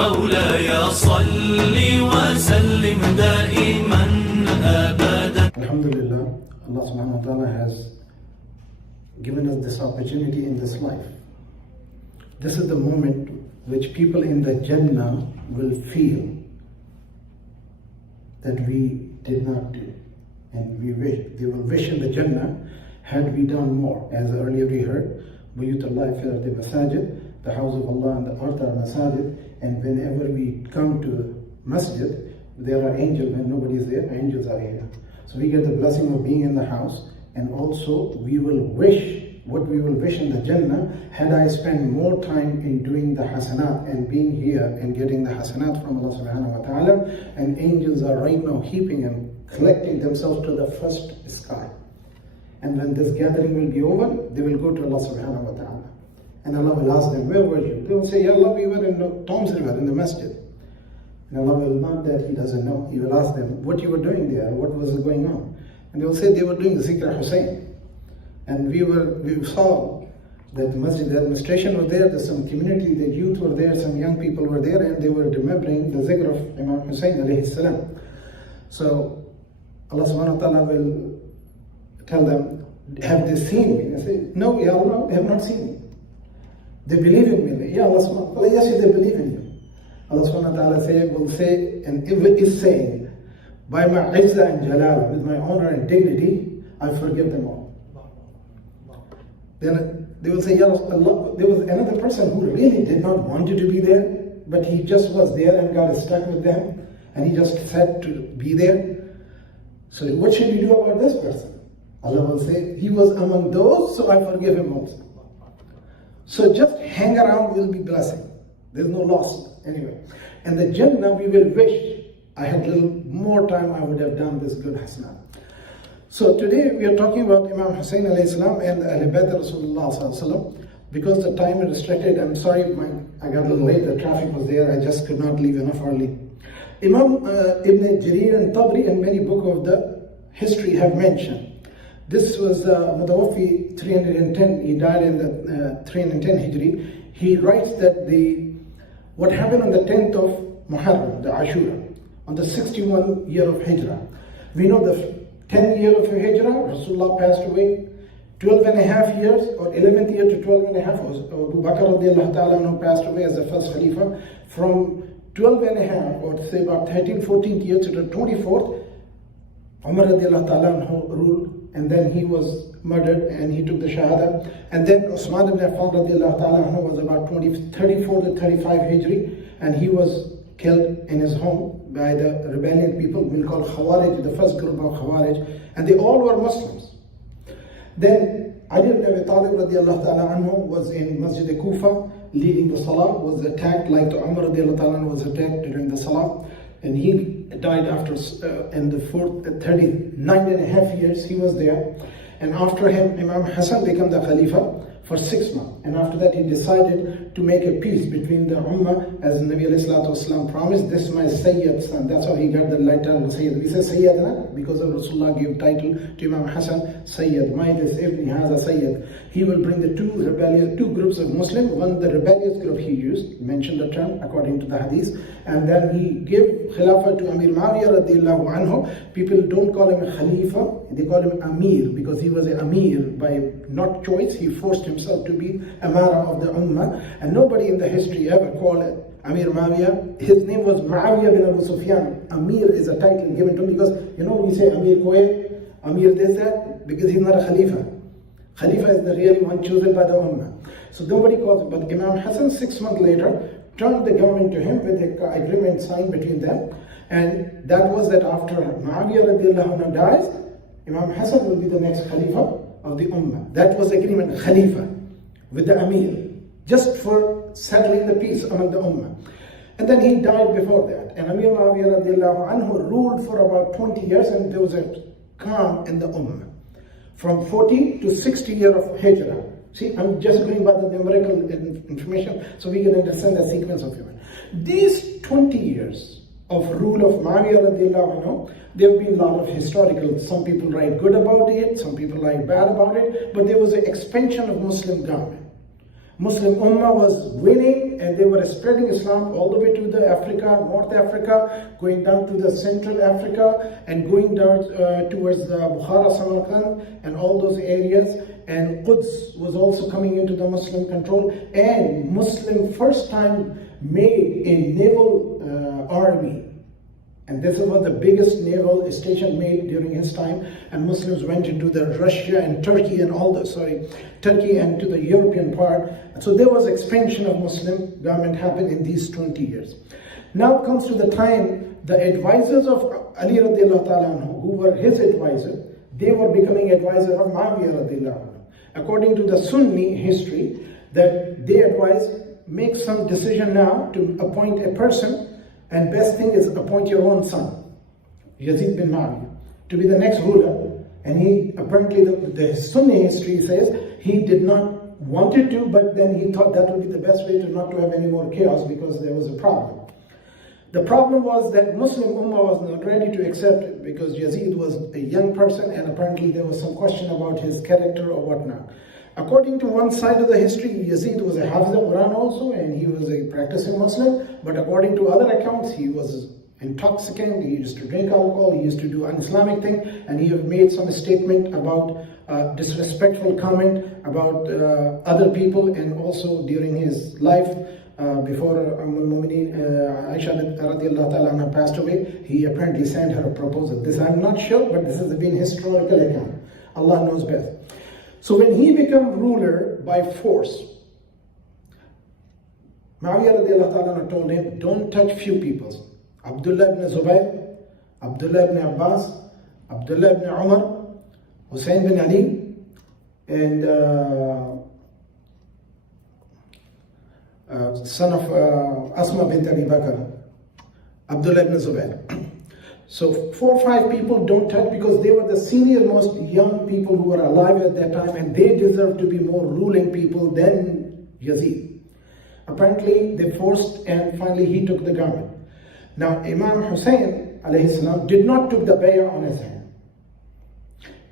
مولاي صل وسلم دائما أبدا. Alhamdulillah, Allah subhanahu wa ta'ala has given us this opportunity in this life. This is the moment which people in the Jannah will feel that we did not do. And they will wish in the Jannah, had we done more. As earlier we heard, Buyutullah fi ardi masajid, the house of Allah on the earth are masajid, and whenever we come to masjid, there are angels. When nobody is there, angels are here. So we get the blessing of being in the house, and also we will wish what we will wish in the Jannah. Had I spent more time in doing the hasanat and being here and getting the hasanat from Allah subhanahu wa ta'ala, and angels are right now heaping and collecting themselves to the first sky. And when this gathering will be over, they will go to Allah subhanahu wa ta'ala. And Allah will ask them, where were you? They will say, Ya Allah, we were in Tom's River, in the masjid. And Allah will not that He doesn't know. He will ask them, what you were doing there? What was going on? And they will say, they were doing the Zikr Hussain. And we saw that the masjid, the administration was there, there's some community, the youth were there, some young people were there, and they were remembering the Zikr of Imam Hussain alayhi salam. So Allah subhanahu wa ta'ala will tell them, have they seen me? They say, no, Ya Allah, they have not seen me. They believe in me. Ya Allah subhanahu wa ta'ala, yes, they believe in you. Allah subhanahu wa ta'ala will say, and is saying, by my izzah and jalal, with my honor and dignity, I forgive them all. Then they will say, Ya Allah, there was another person who really did not want you to be there, but he just was there and got stuck with them, and he just said to be there. So what should we do about this person? Allah will say, he was among those, so I forgive him also. So just hang around, will be blessing. There's no loss anyway. And the Jannah, we will wish I had a little more time, I would have done this good hasanah. So today we are talking about Imam Hussain alayhi salam and Ahl Bayt Rasulullah sallallahu alaihi wasallam. Because the time is restricted, I'm sorry, I got a little late, the traffic was there, I just could not leave enough early. Imam Ibn Jarir and Tabri and many books of the history have mentioned. This was Mutawaffi 310, he died in the 310 Hijri. He writes that what happened on the 10th of Muharram, the Ashura, on the 61 year of Hijrah. We know the 10th year of Hijrah, Rasulullah passed away. 12 and a half years, or 11th year to 12 and a half, Abu Bakr radiallahu ta'ala passed away as the first Khalifa. From 12 and a half, or say about 13th, 14th year to the 24th, Umar radiallahu ta'ala ruled, and then he was murdered and he took the Shahada. And then Usman ibn Affan radiallahu ta'ala was about 34 to 35 Hijri, and he was killed in his home by the rebellion people, we'll call Khawarij, the first group of Khawarij, and they all were Muslims. Then Ali ibn Abi Talib radiallahu ta'ala anhu was in Masjid Kufa leading the Salah, was attacked like the Umar radiallahu ta'ala anhu was attacked during the Salah, and he died after in the 39 and a half years he was there. And after him, Imam Hassan became the Khalifa for 6 months. And after that, he decided to make a peace between the Ummah, as Nabi alayhi salatu wasalam promised. This is my Sayyid son. That's how he got the title Sayyid. We say Sayyidna because of Rasulullah gave title to Imam Hassan, Sayyid. This ibn has a Sayyid. He will bring the two groups of Muslims. One, the rebellious group he used, mentioned the term according to the hadith. And then he gave Khilafah to Amir Muawiyah radiallahu anhu. People don't call him a Khalifa, they call him Amir because he was an Amir by not choice. He forced himself to be Amara of the Ummah, and nobody in the history ever called Amir Muawiyah. His name was Muawiyah bin Abu Sufyan. Amir is a title given to him because, we say Amir Koye, Amir this, that, because he's not a Khalifa. Khalifa is the real one chosen by the Ummah. So nobody calls him. But Imam Hassan 6 months later turned the government to him with an agreement signed between them. And that was that after Muawiyah radiallahu anhu dies, Imam Hassan will be the next Khalifa of the Ummah. That was agreement, Khalifa, with the Amir, just for settling the peace among the Ummah. And then he died before that. And Amir Muawiyah radiallahu anhu ruled for about 20 years, and there was a calm in the Ummah. From 40 to 60 year of Hijrah. See, I'm just going by the numerical information so we can understand the sequence of events. These 20 years of rule of Muawiyah radiallahu anhu, there have been a lot of historical, some people write good about it, some people write bad about it, but there was an expansion of Muslim government. Muslim Ummah was winning, and they were spreading Islam all the way to the Africa, North Africa, going down to the Central Africa, and going down towards the Bukhara, Samarkand, and all those areas. And Quds was also coming into the Muslim control, and Muslim first time made a naval army. And this was the biggest naval station made during his time. And Muslims went into the Russia and Turkey and Turkey and to the European part. So there was expansion of Muslim government happened in these 20 years. Now comes to the time, the advisors of Ali radiallahu ta'ala anhu, who were his advisors, they were becoming advisors of Muawiyah radiallahu anhu. According to the Sunni history, that they advised, make some decision now to appoint a person, and best thing is appoint your own son, Yazid bin Muawiyah, to be the next ruler. And he, apparently the Sunni history says, he did not wanted to, but then he thought that would be the best way to not to have any more chaos, because there was a problem. The problem was that Muslim Ummah was not ready to accept it, because Yazid was a young person, and apparently there was some question about his character or whatnot. According to one side of the history, Yazid was a Hafiz al-Quran also, and he was a practicing Muslim. But according to other accounts, he was intoxicant, he used to drink alcohol, he used to do an-Islamic thing, and he had made some statement about disrespectful comment about other people, and also during his life, before Al-Mu'mineen Aisha radiallahu ta'ala anha passed away, he apparently sent her a proposal. This I'm not sure, but this has been historical account. Allah knows best. So when he became ruler by force, Muawiyah radiallahu ta'ala told him, don't touch few people. Abdullah ibn Zubayr, Abdullah ibn Abbas, Abdullah ibn Umar, Hussain bin Ali, and son of Asma bint Abi Bakr, Abdullah ibn Zubayr. So 4 or 5 people don't touch, because they were the senior most young people who were alive at that time, and they deserved to be more ruling people than Yazid. Apparently they forced, and finally he took the government. Now Imam Hussain alayhi salam did not took the bay'ah on his hand.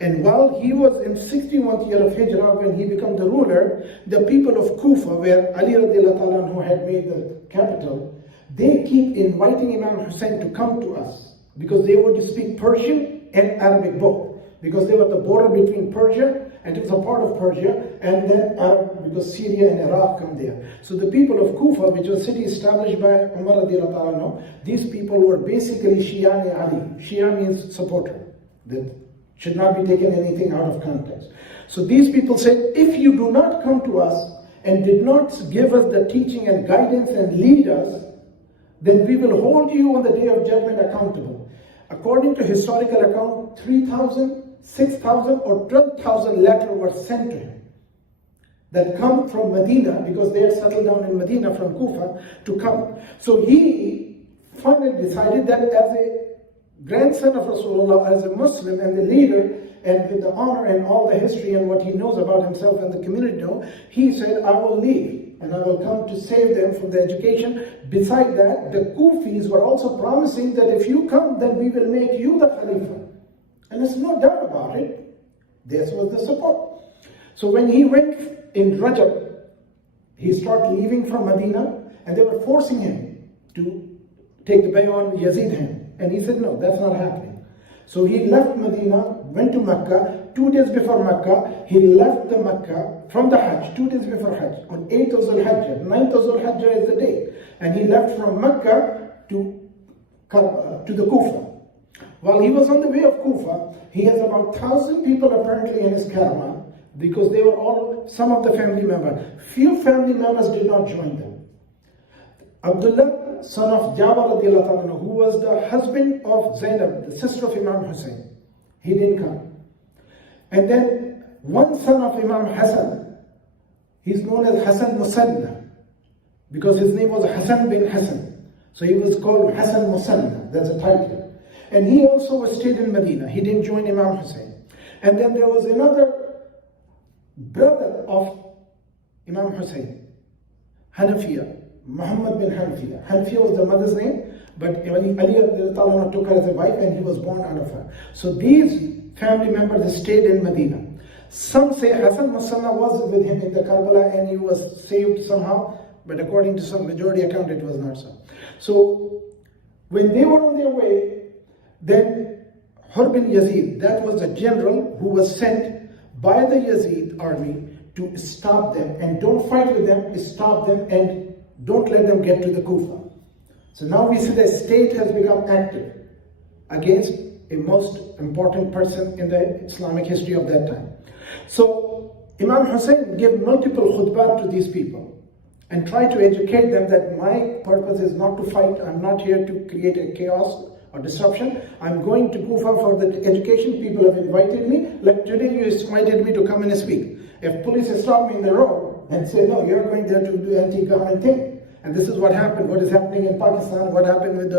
And while he was in 61st year of Hijrah, when he became the ruler, the people of Kufa, where Ali radiallahu ta'ala anhu had made the capital, they keep inviting Imam Hussain to come to us, because they want to speak Persian and Arabic both, because they were the border between Persia, and it was a part of Persia, and then Arab, because Syria and Iraq come there. So the people of Kufa, which was a city established by Umar radiallahu ta'ala anhu, these people were basically Shia Ali. Shia means supporter, that should not be taken anything out of context. So these people said, if you do not come to us and did not give us the teaching and guidance and lead us, then we will hold you on the day of judgment accountable. According to historical account, 3,000, 6,000 or 12,000 letters were sent to him that come from Medina, because they are settled down in Medina from Kufa, to come. So he finally decided that as a grandson of Rasulullah, as a Muslim and the leader, and with the honor and all the history and what he knows about himself and the community know, he said, I will leave and I will come to save them from the education. Beside that, the Kufis were also promising that if you come, then we will make you the Khalifa. And there's no doubt about it. This was the support. So when he went in Rajab, he started leaving from Medina, and they were forcing him to take the bay'ah on Yazid hand. And he said, no, that's not happening. So he left Medina, went to Mecca. 2 days before Mecca, he left the Mecca from the Hajj, 2 days before Hajj, on 8th of Zul-Hajjah. 9th of Zul-Hajjah is the day. And he left from Mecca to Karbala, to the Kufa. While he was on the way of Kufa, he has about 1,000 people apparently in his caravan, because they were all some of the family members. Few family members did not join them. Abdullah, son of Jabir radiallahu ta'ala, who was the husband of Zainab, the sister of Imam Hussain, he didn't come. And then one son of Imam Hassan, he's known as Hassan Musanna, because his name was Hassan bin Hassan. So he was called Hassan Musanna, that's a title. And he also stayed in Medina. He didn't join Imam Hussain. And then there was another brother of Imam Hussain, Hanafiya, Muhammad bin Hanafiya. Hanafiya was the mother's name, but Ali took her as a wife, and he was born out of her. So these family members stayed in Medina. Some say Hassan Musanna was with him in the Karbala and he was saved somehow, but according to some majority account, it was not so. So when they were on their way, then Hur bin Yazid, that was the general who was sent by the Yazid army to stop them, and don't fight with them, stop them and don't let them get to the Kufa. So now we see the state has become active against a most important person in the Islamic history of that time. So Imam Hussain gave multiple khutbat to these people and tried to educate them that my purpose is not to fight, I'm not here to create a chaos or disruption. I'm going to Kufa for the education. People have invited me. Like today you invited me to come and speak. If police stop me in the road and say, no, you're going there to do anti-government thing. And this is what happened, what is happening in Pakistan, what happened with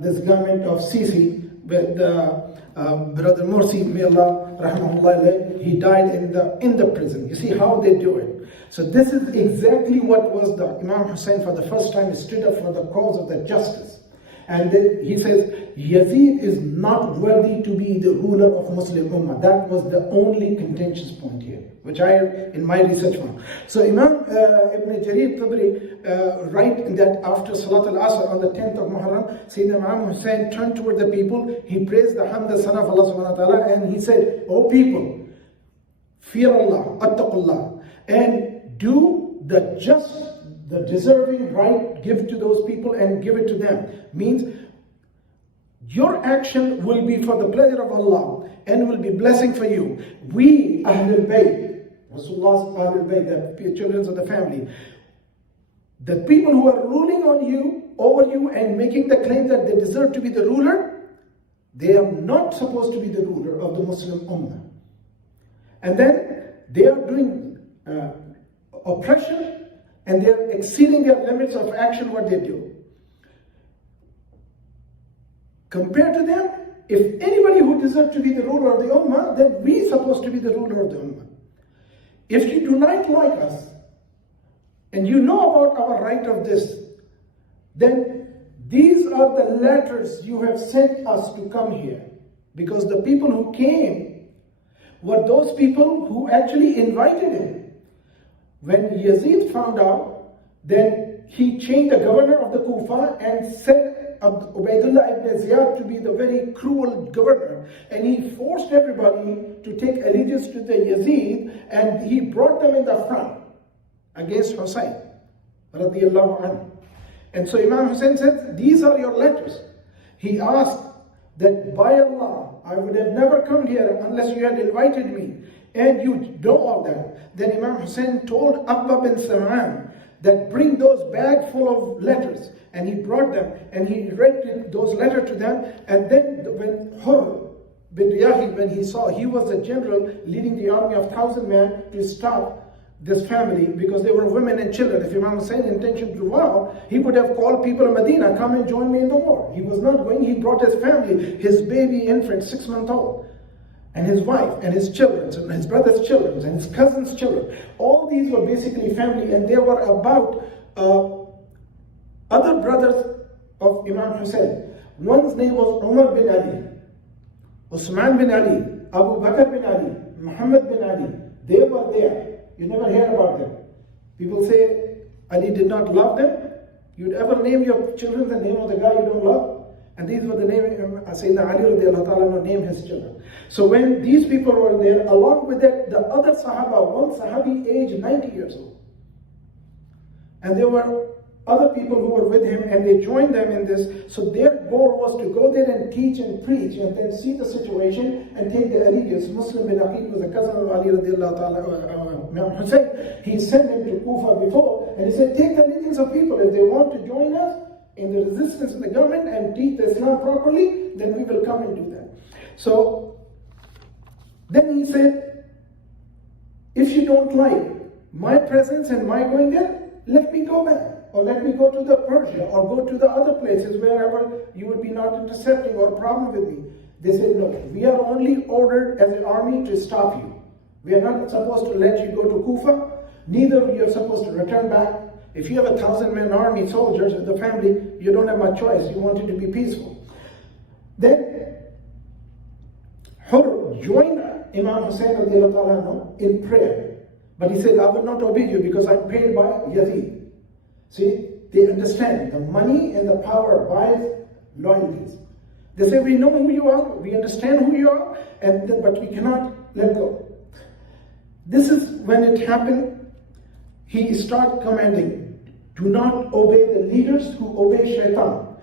this government of Sisi, with Brother Morsi, may Allah, rahmahullah, he died in the prison. You see how they do it. So this is exactly what was the Imam Hussain for the first time stood up for the cause of the justice. And then he says, Yazid is not worthy to be the ruler of Muslim Ummah. That was the only contentious point here, which I in my research found. So Imam Ibn Jarir Tabri write that after Salat al-Asr on the 10th of Muharram, Sayyidina Imam Hussain turned toward the people, he praised the hamd son of Allah subhanahu wa ta'ala, and he said, O people, fear Allah, attaqullah, and do the just, the deserving right, give to those people and give it to them. Means your action will be for the pleasure of Allah and will be blessing for you. We, Ahlul Bayt, Rasulullah's Ahlul Bayt, the children of the family, the people who are ruling on you, over you and making the claim that they deserve to be the ruler, they are not supposed to be the ruler of the Muslim Ummah. And then they are doing oppression, and they are exceeding their limits of action, what they do. Compared to them, if anybody who deserves to be the ruler of the Ummah, then we are supposed to be the ruler of the Ummah. If you do not like us, and you know about our right of this, then these are the letters you have sent us to come here. Because the people who came were those people who actually invited him. When Yazid found out, then he changed the governor of the Kufa and sent Ubaidullah ibn Ziyad to be the very cruel governor. And he forced everybody to take allegiance to the Yazid, and he brought them in the front against Hussain, radiyallahu anhu. And so Imam Hussain said, these are your letters. He asked that, by Allah, I would have never come here unless you had invited me. And you know all that. Then Imam Hussain told Abba bin Sam'an that bring those bags full of letters. And he brought them and he read those letters to them. And then when Hur bin Riyahid, when he saw, he was the general leading the army of 1,000 men to stop this family, because they were women and children. If Imam Hussain intention to war, he would have called people in Medina, come and join me in the war. He was not going. He brought his family, his baby infant, 6 months old, and his wife, and his children, and his brother's children, and his cousin's children. All these were basically family, and they were about other brothers of Imam Hussain. One's name was Umar bin Ali, Usman bin Ali, Abu Bakr bin Ali, Muhammad bin Ali. They were there. You never hear about them. People say Ali did not love them. You'd ever name your children the name of the guy you don't love? And these were the name, Sayyidina Ali radiallahu ta'ala named his children. So when these people were there, along with that, the other Sahaba, one Sahabi aged 90 years old. And there were other people who were with him, and they joined them in this. So their goal was to go there and teach and preach, and then see the situation and take the allegiance. Muslim bin Aqil was a cousin of Ali radiallahu ta'ala, Imam Hussain. He sent him to Kufa before, and he said, take the allegiance of people. If they want to join us in the resistance in the government and teach the Islam properly, then we will come and do that. So then he said, if you don't like my presence and my going there, let me go back. Or let me go to the Persia, or go to the other places wherever you would be not intercepting or problem with me. They said, look, we are only ordered as an army to stop you. We are not supposed to let you go to Kufa, neither you are supposed to return back. If you have 1,000-man army, soldiers with the family, you don't have much choice. You want it to be peaceful. Then Hur joined Imam Hussain in prayer. But he said, I will not obey you because I'm paid by Yazid. See, they understand the money and the power buys loyalties. They say, we know who you are, we understand who you are, but we cannot let go. This is when it happened. He started commanding, do not obey the leaders who obey shaitan.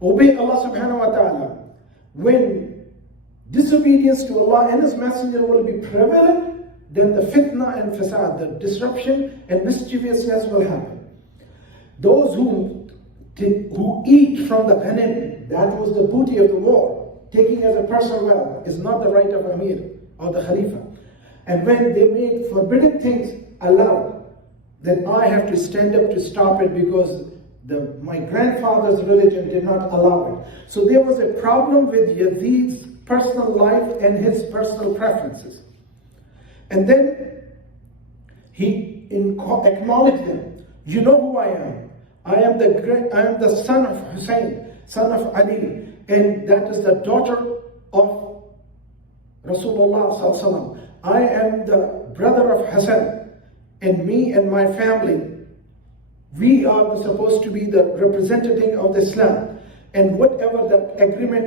Obey Allah subhanahu wa ta'ala. When disobedience to Allah and His Messenger will be prevalent, then the fitna and fasad, the disruption and mischievousness will happen. Those who eat from the ghanim, that was the booty of the war, taking as a personal wealth, is not the right of Amir or the Khalifa. And when they made forbidden things allowed, then I have to stand up to stop it because my grandfather's religion did not allow it. So there was a problem with Yazid's personal life and his personal preferences. And then he acknowledged them. You know who I am. I am the son of Hussein, son of Ali, and that is the daughter of Rasulullah sallallahu alaihi wasallam. I am the brother of Hassan, and me and my family, we are supposed to be the representative of Islam. And whatever the agreement